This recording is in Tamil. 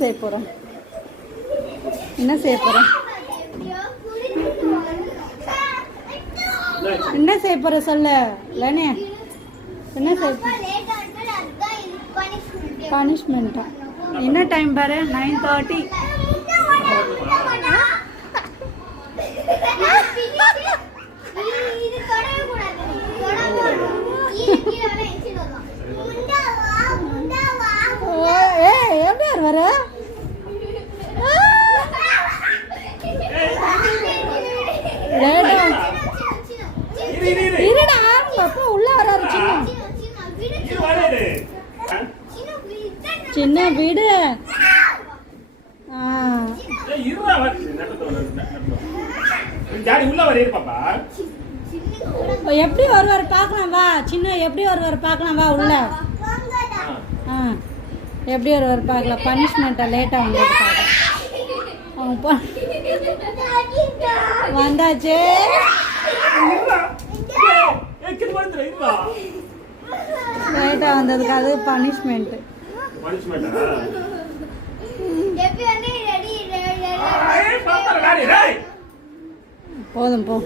செய்ய போகிறோம்? என்ன செய்ய போகிறோம்? என்ன செய்ய போகிற சொல்ல இல்லைனே. என்ன செய்ய பனிஷ்மெண்ட்டா? என்ன டைம் பாரு, 9:30. எப்படி வர இருடா, அப்பா உள்ள வராரு. சின்ன வீடு. எப்படி வருவார் பார்க்கலாம் வா. சின்ன எப்படி வருவார் பார்க்கலாம் வா உள்ள. எப்படி வருவார் பார்க்கலாம். பனிஷ்மெண்ட்டா லேட்டாக வந்ததுக்காக அவங்க வந்தாச்சு. லேட்டாக வந்ததுக்கு அது பனிஷ்மெண்ட்டு. போதும் போ.